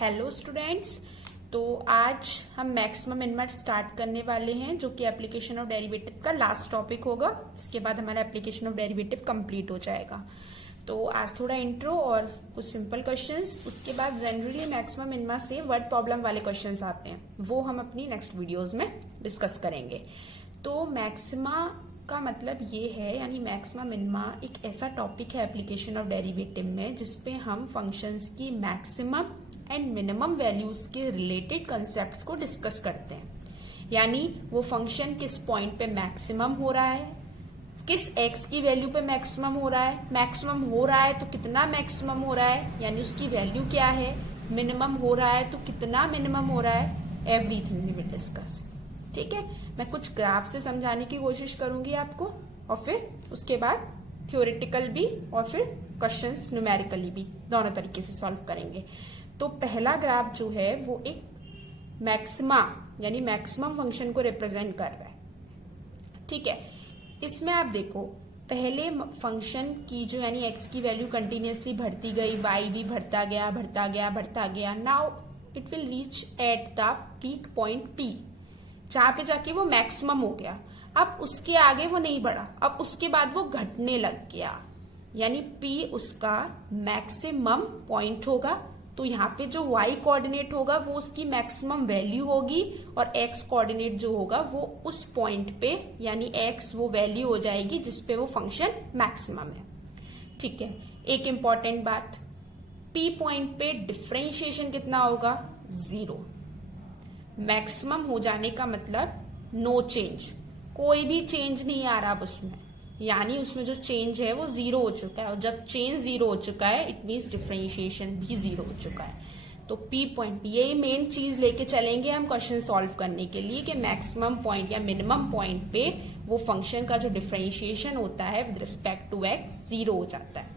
Hello students. तो आज हम मैक्सिमम मिनिमम स्टार्ट करने वाले हैं, जो कि एप्लीकेशन ऑफ डेरिवेटिव का लास्ट टॉपिक होगा। इसके बाद हमारा एप्लीकेशन ऑफ डेरिवेटिव कंप्लीट हो जाएगा। तो आज थोड़ा इंट्रो और कुछ सिंपल क्वेश्चंस, उसके बाद जनरली मैक्सिमम मिनिमम से वर्ड प्रॉब्लम वाले क्वेश्चंस आते हैं, वो हम अपनी नेक्स्ट वीडियोज में डिस्कस करेंगे। तो मैक्सिमा का मतलब ये है, यानी मैक्सिमा मिनिमा एक ऐसा टॉपिक है एप्लीकेशन ऑफ डेरिवेटिव में जिसपे हम फंक्शंस की मैक्सिमम एंड मिनिमम वैल्यूज के रिलेटेड कंसेप्ट्स को डिस्कस करते हैं। यानी वो फंक्शन किस पॉइंट पे मैक्सिमम हो रहा है, किस एक्स की वैल्यू पे मैक्सिमम हो रहा है, मैक्सिमम हो रहा है तो कितना मैक्सिमम हो रहा है, यानी उसकी वैल्यू क्या है, मिनिमम हो रहा है तो कितना मिनिमम हो रहा है, एवरीथिंग वी विल डिस्कस। ठीक है, मैं कुछ ग्राफ से समझाने की कोशिश करूंगी आपको, और फिर उसके बाद थ्योरेटिकल भी और फिर क्वेश्चंस न्यूमेरिकली भी, दोनों तरीके से सॉल्व करेंगे। तो पहला ग्राफ जो है वो एक मैक्सिमा यानी मैक्सिमम फंक्शन को रिप्रेजेंट कर रहा है। ठीक है, इसमें आप देखो पहले फंक्शन की जो यानी एक्स की वैल्यू कंटिन्यूअसली बढ़ती गई, वाई भी बढ़ता गया बढ़ता गया बढ़ता गया। Now it will reach at the peak point P, जहां पे जाके वो मैक्सिमम हो गया। अब उसके आगे वो नहीं बढ़ा, अब उसके बाद वो घटने लग गया, यानी पी उसका मैक्सिमम पॉइंट होगा। तो यहाँ पे जो y कोऑर्डिनेट होगा वो उसकी मैक्सिमम वैल्यू होगी, और x कोऑर्डिनेट जो होगा वो उस पॉइंट पे यानी x वो वैल्यू हो जाएगी जिसपे वो फंक्शन मैक्सिमम है। ठीक है, एक इंपॉर्टेंट बात, p पॉइंट पे डिफरेंशिएशन कितना होगा, 0। मैक्सिमम हो जाने का मतलब नो चेंज, कोई भी चेंज नहीं आ रहा अब उसमें, यानी उसमें जो चेंज है वो 0 हो चुका है। और जब चेंज 0 हो चुका है इट मीन्स डिफरेंशिएशन भी 0 हो चुका है। तो P पॉइंट, यही मेन चीज लेके चलेंगे हम क्वेश्चन सॉल्व करने के लिए, कि मैक्सिमम पॉइंट या मिनिमम पॉइंट पे वो फंक्शन का जो डिफरेंशिएशन होता है विद रिस्पेक्ट टू x 0 हो जाता है।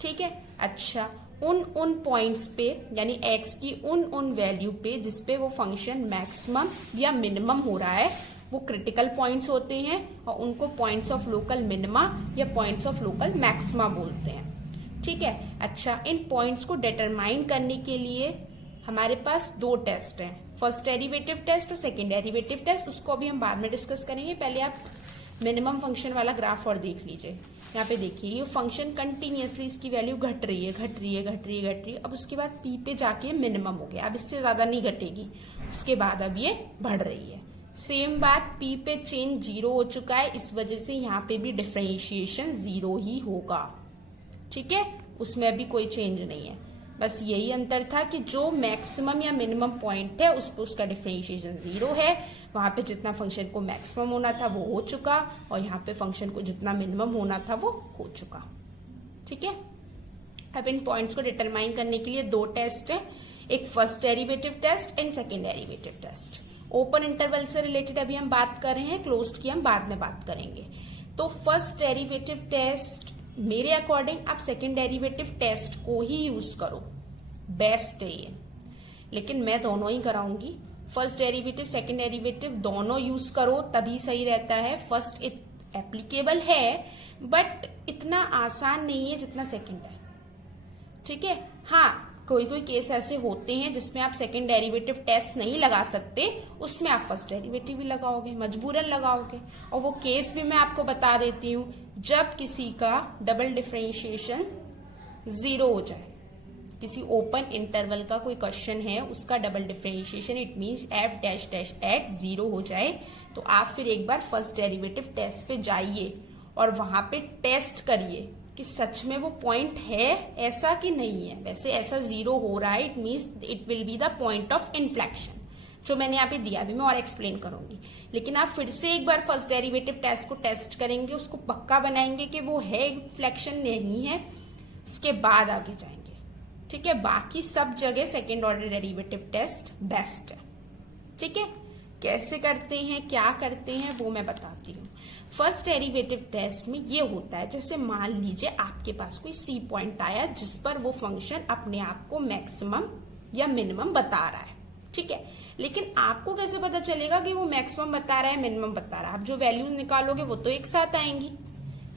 ठीक है, अच्छा उन पॉइंट्स पे यानी x की उन वैल्यू पे जिसपे वो फंक्शन मैक्सिमम या मिनिमम हो रहा है, वो क्रिटिकल पॉइंट्स होते हैं, और उनको पॉइंट्स ऑफ लोकल मिनिमा या पॉइंट्स ऑफ लोकल मैक्सिमा बोलते हैं। ठीक है, अच्छा इन पॉइंट्स को डिटरमाइन करने के लिए हमारे पास दो टेस्ट हैं, फर्स्ट डेरिवेटिव टेस्ट और सेकंड डेरिवेटिव टेस्ट। उसको अभी हम बाद में डिस्कस करेंगे, पहले आप मिनिमम फंक्शन वाला ग्राफ और देख लीजिए। यहाँ पे देखिए ये फंक्शन कंटिन्यूअसली इसकी वैल्यू घट रही है घट रही है घट रही है घट रही है। अब उसके बाद पी पे जाके मिनिमम हो गया, अब इससे ज्यादा नहीं घटेगी, उसके बाद अब ये बढ़ रही है। सेम बात P पे चेंज 0 हो चुका है, इस वजह से यहाँ पे भी डिफरेंशिएशन 0 ही होगा। ठीक है, उसमें अभी कोई चेंज नहीं है, बस यही अंतर था कि जो मैक्सिमम या मिनिमम पॉइंट है उस पर उसका डिफरेंशिएशन 0 है। वहां पे जितना फंक्शन को मैक्सिमम होना था वो हो चुका, और यहाँ पे फंक्शन को जितना मिनिमम होना था वो हो चुका। ठीक है, अब इन पॉइंट्स को डिटरमाइन करने के लिए दो टेस्ट है, एक first derivative test and second derivative test. Open interval से रिलेटेड अभी हम बात कर रहे हैं, क्लोज्ड की हम बाद में बात करेंगे। तो फर्स्ट डेरिवेटिव टेस्ट मेरे अकॉर्डिंग आप सेकेंड डेरिवेटिव टेस्ट को ही यूज करो, बेस्ट है ये, लेकिन मैं दोनों ही कराऊंगी। फर्स्ट डेरिवेटिव सेकेंड डेरिवेटिव दोनों यूज करो तभी सही रहता है। फर्स्ट एप्लीकेबल है बट इतना आसान नहीं है जितना सेकेंड है। ठीक है, हाँ कोई कोई केस ऐसे होते हैं जिसमें आप सेकंड डेरिवेटिव टेस्ट नहीं लगा सकते, उसमें आप फर्स्ट डेरिवेटिव भी लगाओगे, मजबूरन लगाओगे। और वो केस भी मैं आपको बता देती हूँ, जब किसी का डबल डिफरेंशिएशन 0 हो जाए, किसी ओपन इंटरवल का कोई क्वेश्चन है, उसका double differentiation it means f dash dash x 0 हो जाए, तो आप फिर एक बार फर्स्ट डेरिवेटिव टेस्ट पे जाइए और वहां पे टेस्ट करिए कि सच में वो पॉइंट है ऐसा कि नहीं है। वैसे ऐसा 0 हो रहा है, it means it will be the point of inflection, जो मैंने यहाँ पे दिया, अभी मैं और एक्सप्लेन करूंगी। लेकिन आप फिर से एक बार फर्स्ट डेरिवेटिव टेस्ट को टेस्ट करेंगे, उसको पक्का बनाएंगे कि वो है इन्फ्लेक्शन नहीं है, उसके बाद आगे जाएंगे। ठीक है, बाकी सब जगह second order derivative test best है। ठीक है, कैसे करते हैं क्या करते हैं वो मैं बताती हूँ। फर्स्ट डेरिवेटिव टेस्ट में ये होता है, जैसे मान लीजिए आपके पास कोई सी पॉइंट आया जिस पर वो फंक्शन अपने आप को मैक्सिमम या मिनिमम बता रहा है। ठीक है, लेकिन आपको कैसे पता चलेगा कि वो मैक्सिमम बता रहा है मिनिमम बता रहा है? आप जो वैल्यूज निकालोगे वो तो एक साथ आएंगी,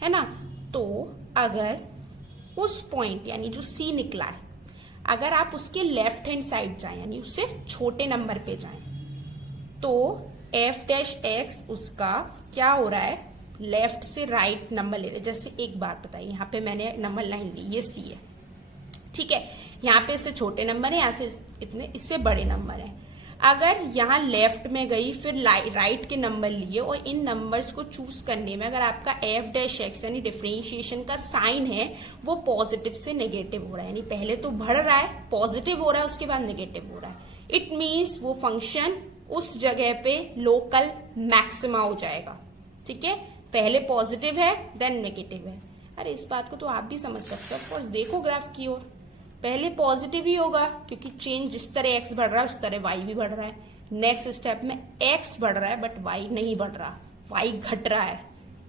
है ना। तो अगर उस पॉइंट यानी जो सी निकला है अगर आप उसके लेफ्ट हैंड साइड जाएं, यानी उससे छोटे नंबर पे जाएं, तो एफ डैश एक्स उसका क्या हो रहा है, लेफ्ट से राइट नंबर ले रहे। जैसे एक बात बताइए, यहाँ पे मैंने नंबर लाइन ली, ये सी है, ठीक है, यहाँ पे इससे छोटे नंबर है, यहाँ से इतने इससे बड़े नंबर है। अगर यहाँ लेफ्ट में गई, फिर राइट के नंबर लिए, और इन नंबर्स को चूज करने में अगर आपका एफ डैश एक्स यानी डिफरेंशिएशन का साइन है वो पॉजिटिव से नेगेटिव हो रहा है, यानी पहले तो बढ़ रहा है, पॉजिटिव हो रहा है, उसके बाद नेगेटिव हो रहा है, इट मीन्स वो फंक्शन उस जगह पे लोकल मैक्सिमा हो जाएगा। ठीक है, पहले पॉजिटिव है देन नेगेटिव है। अरे इस बात को तो आप भी समझ सकते हो, ऑफकोर्स देखो ग्राफ की ओर, पहले पॉजिटिव ही होगा क्योंकि चेंज जिस तरह एक्स बढ़ रहा है उस तरह वाई भी बढ़ रहा है। नेक्स्ट स्टेप में एक्स बढ़ रहा है बट वाई नहीं बढ़ रहा, वाई घट रहा है,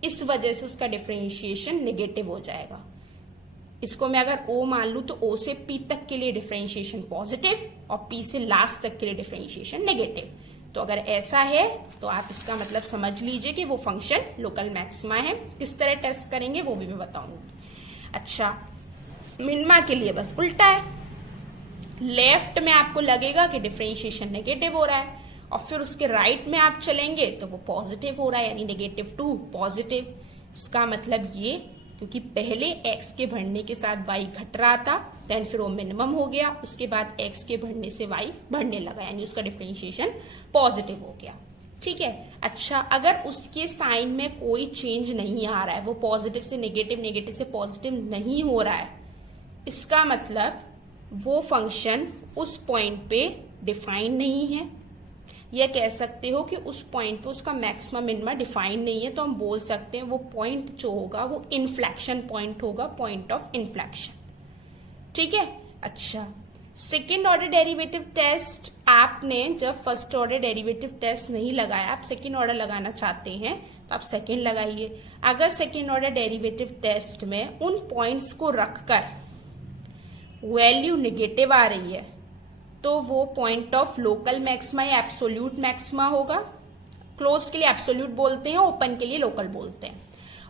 इस वजह से उसका डिफरेंशिएशन नेगेटिव हो जाएगा। इसको मैं अगर ओ मान लू तो ओ से पी तक के लिए डिफरेंशिएशन पॉजिटिव और पी से लास्ट तक के लिए डिफरेंशिएशन नेगेटिव। तो अगर ऐसा है तो आप इसका मतलब समझ लीजिए कि वो फंक्शन लोकल मैक्सिमा है। किस तरह टेस्ट करेंगे वो भी मैं बताऊंगी। अच्छा, मिनिमा के लिए बस उल्टा है, लेफ्ट में आपको लगेगा कि डिफरेंशिएशन नेगेटिव हो रहा है और फिर उसके राइट में आप चलेंगे तो वो पॉजिटिव हो रहा है, यानी नेगेटिव टू पॉजिटिव। इसका मतलब ये, क्योंकि पहले x के बढ़ने के साथ y घट रहा था, देन फिर वो मिनिमम हो गया, उसके बाद x के बढ़ने से y बढ़ने लगा, यानी उसका डिफरेंशिएशन पॉजिटिव हो गया। ठीक है। अच्छा, अगर उसके साइन में कोई चेंज नहीं आ रहा है, वो पॉजिटिव से नेगेटिव, नेगेटिव से पॉजिटिव नहीं हो रहा है, इसका मतलब वो फंक्शन उस पॉइंट पे डिफाइन नहीं है। यह कह सकते हो कि उस पॉइंट पे उसका मैक्सिमा मिनिमा डिफाइन नहीं है, तो हम बोल सकते हैं वो पॉइंट जो होगा वो इन्फ्लेक्शन पॉइंट होगा, पॉइंट ऑफ इन्फ्लेक्शन। ठीक है। अच्छा, सेकेंड ऑर्डर डेरिवेटिव टेस्ट आपने जब फर्स्ट ऑर्डर डेरिवेटिव टेस्ट नहीं लगाया, आप सेकेंड ऑर्डर लगाना चाहते हैं तो आप सेकेंड लगाइए। अगर सेकेंड ऑर्डर डेरिवेटिव टेस्ट में उन पॉइंट्स को रखकर वैल्यू नेगेटिव आ रही है तो वो पॉइंट ऑफ लोकल मैक्सिमा या एब्सोल्यूट मैक्सिमा होगा। क्लोज्ड के लिए एब्सोल्यूट बोलते हैं, ओपन के लिए लोकल बोलते हैं।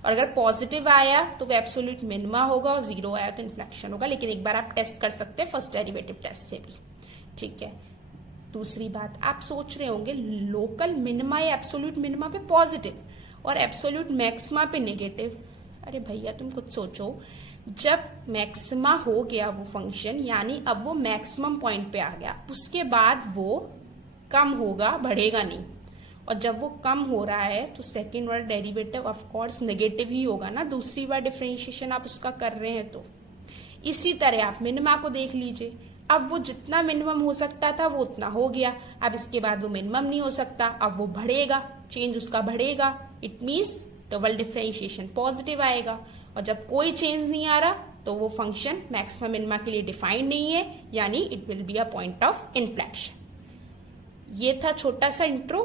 और अगर पॉजिटिव आया तो वो एब्सोल्यूट मिनिमा होगा और जीरो आया तो इन्फ्लेक्शन होगा। लेकिन एक बार आप टेस्ट कर सकते हैं फर्स्ट डेरिवेटिव टेस्ट से भी। ठीक है। दूसरी बात, आप सोच रहे होंगे लोकल मिनिमा या एब्सोल्यूट मिनिमा पे पॉजिटिव और एब्सोल्यूट मैक्सिमा पे नेगेटिव। अरे भैया तुम खुद सोचो, जब मैक्सिमा हो गया वो फंक्शन, यानी अब वो मैक्सिमम पॉइंट पे आ गया, उसके बाद वो कम होगा, बढ़ेगा नहीं। और जब वो कम हो रहा है तो second order derivative of course negative ही होगा ना, दूसरी बार डिफरेंशिएशन आप उसका कर रहे हैं तो। इसी तरह आप मिनिमा को देख लीजिए, अब वो जितना मिनिमम हो सकता था वो उतना हो गया, अब इसके बाद वो मिनिमम नहीं हो सकता, अब वो बढ़ेगा, चेंज उसका बढ़ेगा, it means double differentiation positive आएगा। और जब कोई चेंज नहीं आ रहा तो वो फंक्शन मैक्सिमा मिनिमा के लिए डिफाइंड नहीं है, यानी it will be a point of inflection. ये था छोटा सा इंट्रो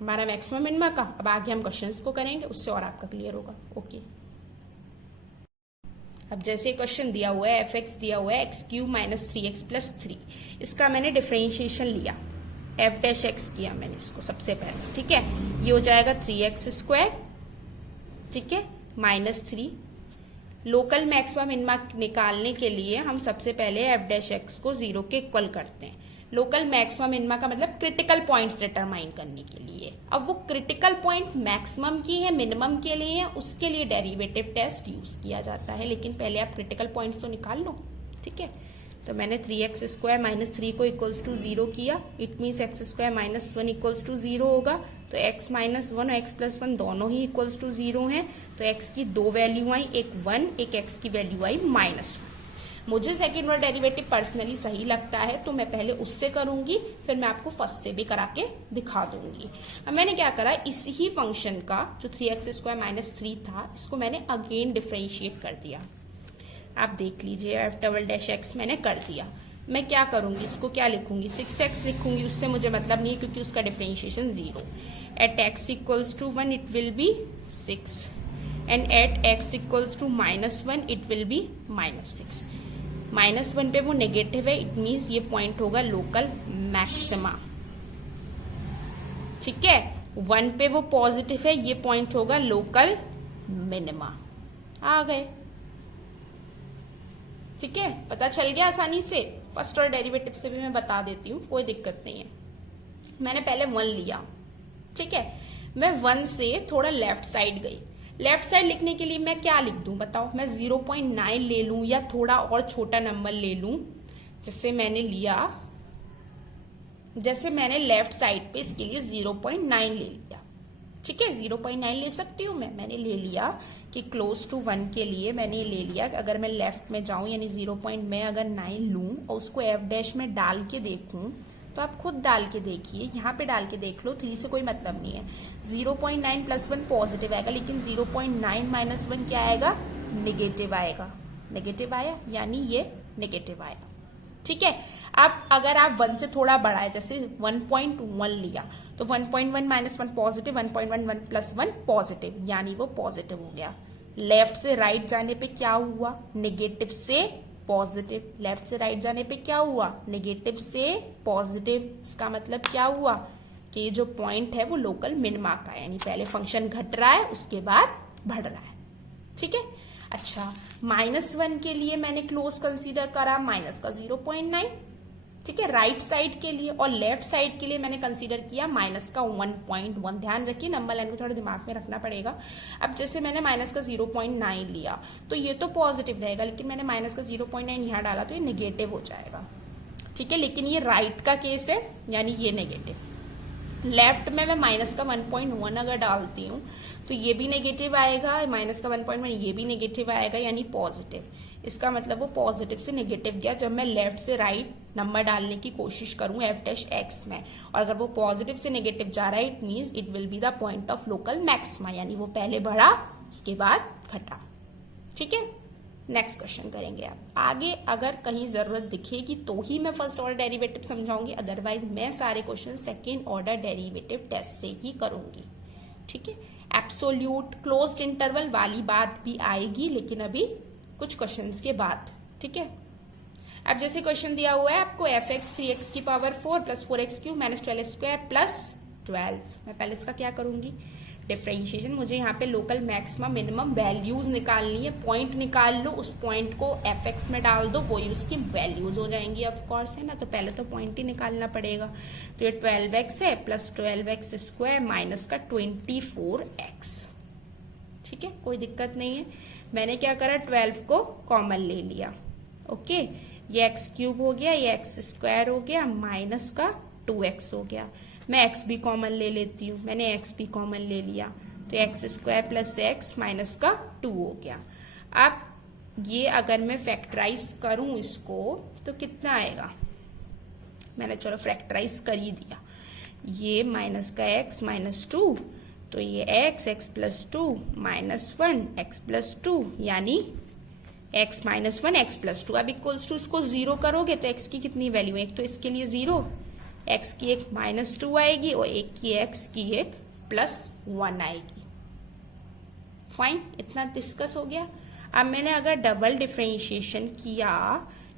हमारा मैक्सिमा मिनिमा का। अब आगे हम क्वेश्चंस को करेंगे, उससे और आपका क्लियर होगा। ओके, अब जैसे क्वेश्चन दिया हुआ है, एफ एक्स दिया हुआ है x cube minus 3x plus 3, इसका मैंने डिफरेंशिएशन लिया, एफ डैश एक्स किया मैंने इसको सबसे पहले। ठीक है, ये हो जाएगा 3x स्क्वायर, ठीक है, माइनस 3। लोकल मैक्सिमा मिनिमा निकालने के लिए हम सबसे पहले एफ डैश एक्स को 0 के इक्वल करते हैं। लोकल मैक्सिमा मिनिमा का मतलब क्रिटिकल पॉइंट्स डिटरमाइन करने के लिए। अब वो क्रिटिकल पॉइंट्स मैक्सिमम की है, मिनिमम के लिए है, उसके लिए डेरिवेटिव टेस्ट यूज किया जाता है। लेकिन पहले आप क्रिटिकल पॉइंट्स तो निकाल लो। ठीक है, तो मैंने 3x स्क्वायर माइनस 3 को इक्वल्स टू 0 किया, it means X square minus 1 equals to 0 होगा। तो x माइनस 1 और x प्लस 1 दोनों ही इक्वल्स टू 0 हैं, तो x की दो वैल्यू आई, एक 1, एक x की वैल्यू आई माइनस 1। मुझे सेकेंड ऑर्डर डेरिवेटिव पर्सनली सही लगता है तो मैं पहले उससे करूंगी, फिर मैं आपको फर्स्ट से भी करा के दिखा दूंगी। अब मैंने क्या करा, इसी ही फंक्शन का जो 3x स्क्वायर माइनस 3 था, इसको मैंने अगेन डिफरेंशिएट कर दिया। आप देख लीजिए, एफ डबल डैश एक्स मैंने कर दिया। मैं क्या करूंगी, इसको क्या लिखूंगी, 6x लिखूंगी, उससे मुझे मतलब नहीं है क्योंकि उसका differentiation 0। At x equals to 1 it will be 6 and at x equals to minus 1 it will be minus 6। Minus 1 पे वो नेगेटिव है, इट मीन्स ये पॉइंट होगा लोकल मैक्सिमा। ठीक है, 1 पे वो पॉजिटिव है, ये पॉइंट होगा लोकल मिनिमा। आ गए। ठीक है, पता चल गया आसानी से। फर्स्ट ऑर्डर डेरिवेटिव से भी मैं बता देती हूँ, कोई दिक्कत नहीं है। मैंने पहले 1 लिया, ठीक है, मैं 1 से थोड़ा लेफ्ट साइड गई। लेफ्ट साइड लिखने के लिए मैं क्या लिख दूं बताओ, मैं 0.9 ले लूं या थोड़ा और छोटा नंबर ले लूं, जैसे मैंने लिया, जैसे मैंने लेफ्ट साइड पे इसके लिए 0.9 ले लिया, ठीक है, 0.9 ले सकती हूँ मैंने ले लिया कि क्लोज टू 1 के लिए मैंने ले लिया कि अगर मैं लेफ्ट में जाऊं यानी 0.9 लूं और उसको एफ डैश में डाल के देखूं, तो आप खुद डाल के देखिए, यहाँ पे डाल के देख लो, 3 से कोई मतलब नहीं है। 0.9 + 1 पॉजिटिव आएगा, लेकिन 0.9 - 1 क्या आएगा, नेगेटिव आएगा। नेगेटिव आया यानी ये नेगेटिव आएगा, ठीक है। अब अगर आप 1 से थोड़ा बड़ा है, जैसे 1.1 लिया, तो 1.1 - 1 पॉजिटिव, 1.11 + 1 पॉजिटिव, यानी वो पॉजिटिव हो गया। लेफ्ट से राइट जाने पे क्या हुआ, नेगेटिव से पॉजिटिव। लेफ्ट से राइट जाने पे क्या हुआ, नेगेटिव से पॉजिटिव। इसका मतलब क्या हुआ कि जो पॉइंट है वो लोकल मिनिमा का है, यानी पहले फंक्शन घट रहा है उसके बाद बढ़ रहा है, ठीक है। अच्छा, -1 के लिए मैंने क्लोज कंसीडर करा माइनस का 0.9, ठीक है, राइट साइड के लिए, और लेफ्ट साइड के लिए मैंने कंसीडर किया माइनस का 1.1। ध्यान रखिए, नंबर लाइन को थोड़ा दिमाग में रखना पड़ेगा। अब जैसे मैंने माइनस का 0.9 लिया तो ये तो पॉजिटिव रहेगा, लेकिन मैंने माइनस का 0.9 यहाँ डाला तो ये नेगेटिव हो जाएगा, ठीक है। लेकिन ये राइट का केस है, यानी ये नेगेटिव। लेफ्ट में मैं माइनस का 1.1 अगर डालती हूँ तो ये भी नेगेटिव आएगा, माइनस का 1.1 ये भी नेगेटिव आएगा, यानी पॉजिटिव। इसका मतलब वो पॉजिटिव से नेगेटिव गया जब मैं लेफ्ट से राइट नंबर डालने की कोशिश करूं एफ डैश एक्स में, और अगर वो पॉजिटिव से नेगेटिव जा रहा है, it means it will be the point of local maxima, यानी वो पहले बढ़ा उसके बाद घटा, ठीक है। नेक्स्ट क्वेश्चन करेंगे आप आगे। अगर कहीं जरूरत दिखेगी तो ही मैं फर्स्ट ऑर्डर डेरिवेटिव समझाऊंगी, अदरवाइज मैं सारे question second order derivative test से ही करूंगी, ठीक है। एब्सोल्यूट क्लोज्ड इंटरवल वाली बात भी आएगी, लेकिन अभी कुछ क्वेश्चंस के बाद, ठीक है। अब जैसे क्वेश्चन दिया हुआ है आपको fx 3x की पावर 4 + 4x³ - 12x² + 12। मैं पहले इसका क्या करूंगी, डिफरेंशिएशन। मुझे यहाँ पे लोकल मैक्सिमम मिनिमम वैल्यूज निकालनी है, पॉइंट निकाल लो, उस पॉइंट को fx में डाल दो, वही उसकी वैल्यूज हो जाएंगी, ऑफ कोर्स, है ना। तो पहले तो पॉइंट ही निकालना पड़ेगा। तो ये 12x है + 12x² - का 24x, ठीक है, कोई दिक्कत नहीं है। मैंने क्या करा, 12 को कॉमन ले लिया, ओके। ये x³ हो गया, ये x² हो गया, माइनस का 2x हो गया। मैं x भी कॉमन ले लेती हूँ, मैंने x भी कॉमन ले लिया, तो x² + x माइनस का 2 हो गया। अब ये अगर मैं फैक्टराइज करूं इसको तो कितना आएगा, मैंने चलो फैक्टराइज कर ही दिया। ये माइनस का x - 2, तो ये x + 2 - 1 x + 2, यानी x - 1 x + 2। अब इक्वल्स टू इसको 0 करोगे तो x की कितनी वैल्यू है, एक तो इसके लिए 0, x की एक -2 आएगी और एक की x की एक +1 आएगी। फाइन, इतना डिस्कस हो गया। अब मैंने अगर डबल डिफरेंशिएशन किया,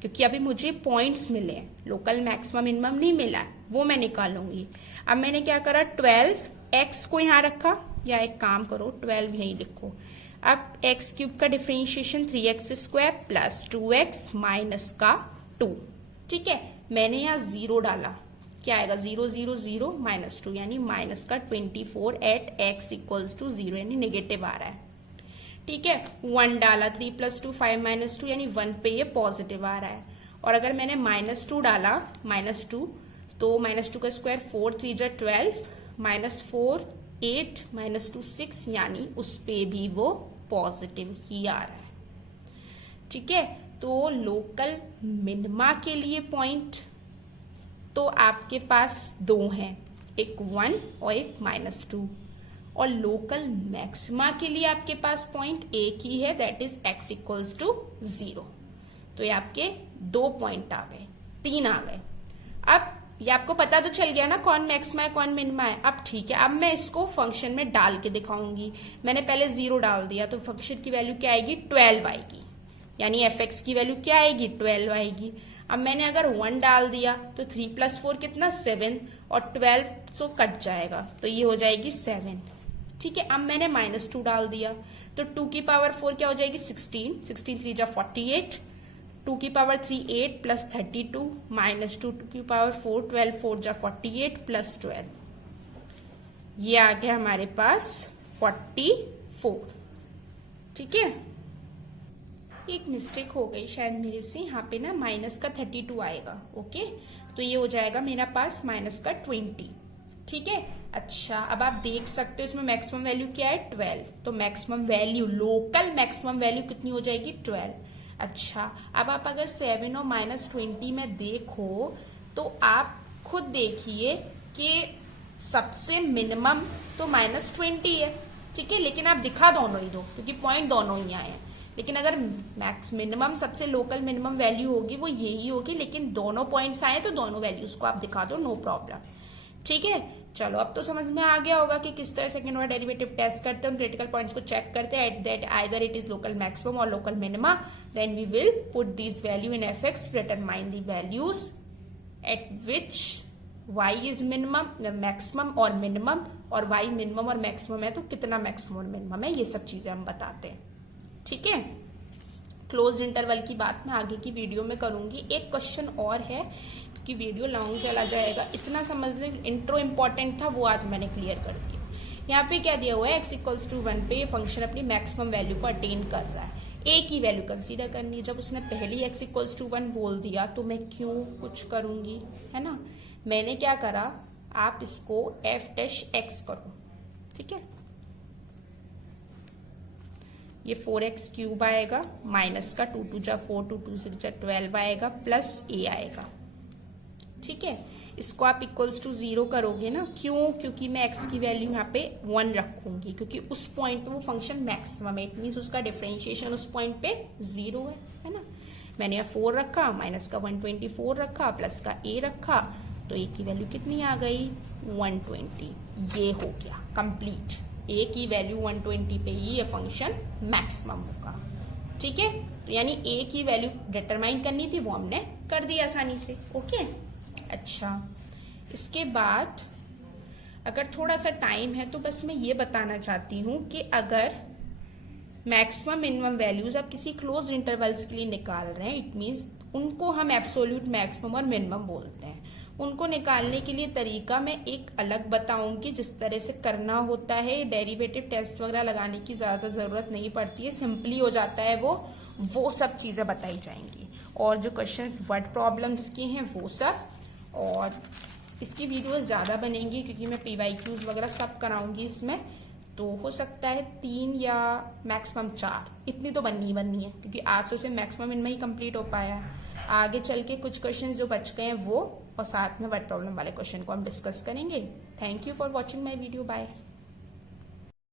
क्योंकि अभी मुझे पॉइंट्स मिले, लोकल मैक्सिमम मिनिमम नहीं मिला है, वो मैं निकालूंगी। अब मैंने क्या करा, 12x को यहाँ रखा, या एक काम करो 12 यही लिखो। अब x³ का डिफरेंशिएशन 3x² + 2x - का 2, ठीक है। मैंने यहाँ 0 डाला, क्या आएगा, 0 0 0 -2, यानी माइनस का 24 एट x = 0, यानी नेगेटिव आ रहा है, ठीक है। 1 डाला, 3 + 2 5 - 2, यानी 1 पे ये पॉजिटिव आ रहा है। और अगर मैंने -2 डाला, -2, तो -2 का स्क्वायर 4 3 = 12, -4 8 -2 6, यानी उस पे भी वो पॉजिटिव ही आ रहा है, ठीक है। तो लोकल मिनिमा के लिए पॉइंट तो आपके पास 2 हैं, एक 1 और एक -2, और लोकल मैक्सिमा के लिए आपके पास पॉइंट एक ही है, दैट इज x = 0। तो ये आपके 2 पॉइंट आ गए, 3 आ गए। अब ये आपको पता तो चल गया ना कौन मैक्सिमा है कौन मिनिमा है। अब ठीक है, अब मैं इसको फंक्शन में डाल के दिखाऊंगी। मैंने पहले 0 डाल दिया तो फंक्शन की वैल्यू क्या आएगी, 12 आएगी, यानी fx की वैल्यू क्या आएगी, 12 आएगी। अब मैंने अगर 1 डाल दिया तो 3 + 4 कितना, 7, और 12 सो कट जाएगा, तो ये हो जाएगी 7, ठीक है। अब मैंने -2 डाल दिया तो 2 की पावर 4 क्या हो जाएगी, 16, 16 3 = 48, 2 की पावर 3 8 प्लस 32 माइनस 2 की पावर 4 12 4 जा 48 प्लस 12, ये आ गया हमारे पास 44। ठीक है, एक मिस्टेक हो गई शायद मेरे से, यहाँ पे ना माइनस का 32 आएगा। ओके, तो ये हो जाएगा मेरा पास माइनस का 20। ठीक है, अच्छा अब आप देख सकते हो इसमें मैक्सिमम वैल्यू क्या है 12, तो maximum value local maximum value कितनी हो जाएगी 12। अच्छा अब आप अगर 7 और माइनस 20 में देखो तो आप खुद देखिए कि सबसे मिनिमम तो माइनस 20 है। ठीक है, लेकिन आप दिखा दोनों ही दो क्योंकि पॉइंट दोनों ही आए हैं, लेकिन अगर मैक्स मिनिमम सबसे लोकल मिनिमम वैल्यू होगी वो यही होगी, लेकिन दोनों पॉइंट्स आए तो दोनों वैल्यूज को आप दिखा दो, नो प्रॉब्लम। ठीक है, चलो अब तो समझ में आ गया होगा कि किस तरह सेकंड ऑर्डर डेरिवेटिव टेस्ट करते हैं, उन क्रिटिकल पॉइंट्स को चेक करते हैं at that either it is local maximum और local minima, then we will put this value in एफ(x), determine the values at which y is minimum maximum और minimum, और y मिनिमम और maximum है तो कितना मैक्सिमम और मिनिमम है, ये सब चीजें हम बताते हैं। ठीक है, क्लोज इंटरवल की बात मैं आगे की वीडियो में करूंगी। एक क्वेश्चन और है कि वीडियो लॉन्ग चला जाएगा, इतना समझ ले, इंट्रो इंपॉर्टेंट था वो आज मैंने क्लियर कर दिया। यहाँ पे क्या दिया हुआ है, x=1 पे ये फंक्शन अपनी मैक्सिमम वैल्यू को अटेन कर रहा है, a की वैल्यू कंसीडर करनी है। जब उसने पहले ही x=1 बोल दिया तो मैं क्यों कुछ करूंगी, है ना। मैंने क्या करा, आप इसको f'(x) करो। ठीक है, ये 4x³ आएगा माइनस का 2 2 जा 4 2 2 6 जा 12 आएगा प्लस a आएगा। ठीक है, इसको आप =0 करोगे ना, क्यों, क्योंकि मैं x की वैल्यू यहाँ पे 1 रखूंगी क्योंकि उस पॉइंट पे वो फंक्शन मैक्सिमम है, इट मीन्स उसका डिफरेंशिएशन उस पॉइंट पे 0 है ना। मैंने यहाँ 4 रखा, माइनस का 124 रखा, प्लस का a रखा, तो a की वैल्यू कितनी आ गई 120। ये हो गया कंप्लीट, a की वैल्यू 120 पे ही ये फंक्शन मैक्सिमम होगा। ठीक है, तो यानी a की वैल्यू डिटरमाइन करनी थी वो हमने कर दी आसानी से। ओके, अच्छा इसके बाद अगर थोड़ा सा टाइम है तो बस मैं ये बताना चाहती हूं कि अगर मैक्सिमम मिनिमम वैल्यूज आप किसी क्लोज इंटरवल्स के लिए निकाल रहे हैं, इट मीन्स उनको हम एब्सोल्यूट मैक्सिमम और मिनिमम बोलते हैं। उनको निकालने के लिए तरीका मैं एक अलग बताऊंगी, जिस तरह से करना होता है। डेरिवेटिव टेस्ट वगैरह लगाने की ज्यादा जरूरत नहीं पड़ती है, सिंपली हो जाता है वो सब चीजें बताई जाएंगी। और जो क्वेश्चंस वर्ड प्रॉब्लम्स के हैं वो सब, और इसकी वीडियोस ज्यादा बनेंगी क्योंकि मैं PYQs वगैरह सब कराऊंगी इसमें, तो हो सकता है 3 या मैक्सिमम 4, इतनी तो बननी ही बननी है क्योंकि आज तो सिर्फ मैक्सिमम इनमें ही कंप्लीट हो पाया है। आगे चल के कुछ क्वेश्चंस जो बच गए हैं वो, और साथ में वर्ड प्रॉब्लम वाले क्वेश्चन को हम डिस्कस करेंगे। Thank you for watching my video, bye.